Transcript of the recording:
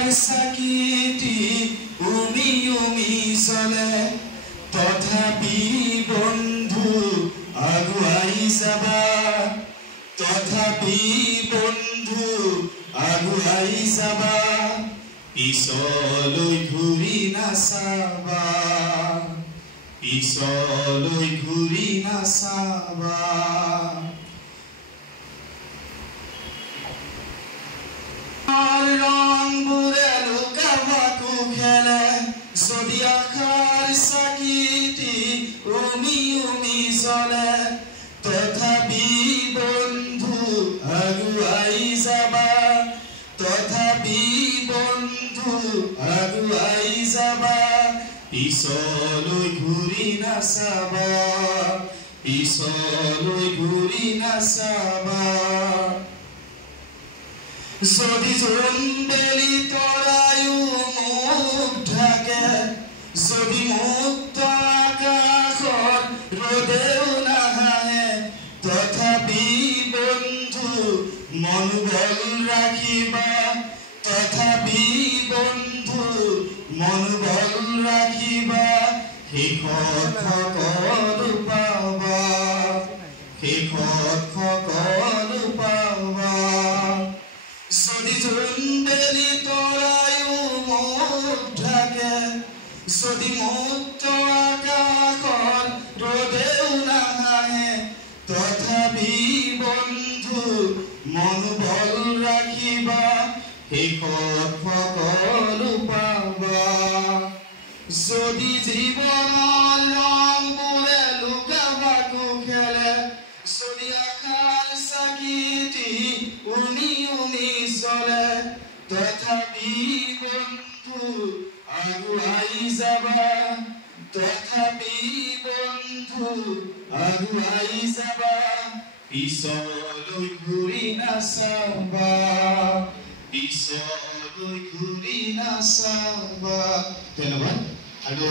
আশাৰ চাকিটি উমি উমি চলে তথাপি বন্ধু আগুৱাই যাবা তথাপি বন্ধু আগুৱাই যাবা পিছলৈ ঘূৰি নাচাবা পিছলৈ ঘূৰি নাচাবা ৰংবোৰে লুকাবাকো খেলে যদি আশাৰ চাকিটি উমি উমি জ্বলে তথাপি বন্ধু আগুৱাই যাবা তথাপি বন্ধু আগুৱাই যাবা পিছলৈ ঘূৰি নাচাবা পিছলৈ ঘূৰি নাচাবা যদি জোনবেলি তৰায়ো মুখ ঢাকে যদি মুক্ত আকাশত ৰ'দেও নাহাহে তথাপি বন্ধু মনোবল ৰাখিবা তথাপি বন্ধু মনোবল ৰাখিবা শেষত সকলো পাবা শেষত সকলো পাবা যদি জোনবেলি তৰায়ো মুখ ঢাকে যদি মুক্ত আকাশত ৰ'দেও নাহাহে তথাপি বন্ধু মনোবল ৰাখিবা শেষত সকলো পাবা যদি জীৱনৰ ৰংবোৰে লুকাবাকো খেলে যদি আশাৰ চাকিটি উমি উমি জ্বলে তথাপি বন্ধু আগুৱাই যাবা তথাপি বন্ধু আগুৱাই যাবা পিছলৈ ঘূৰি নাচাবা পিছলৈ ঘূৰি নাচাবা ধন্যবাদ আৰু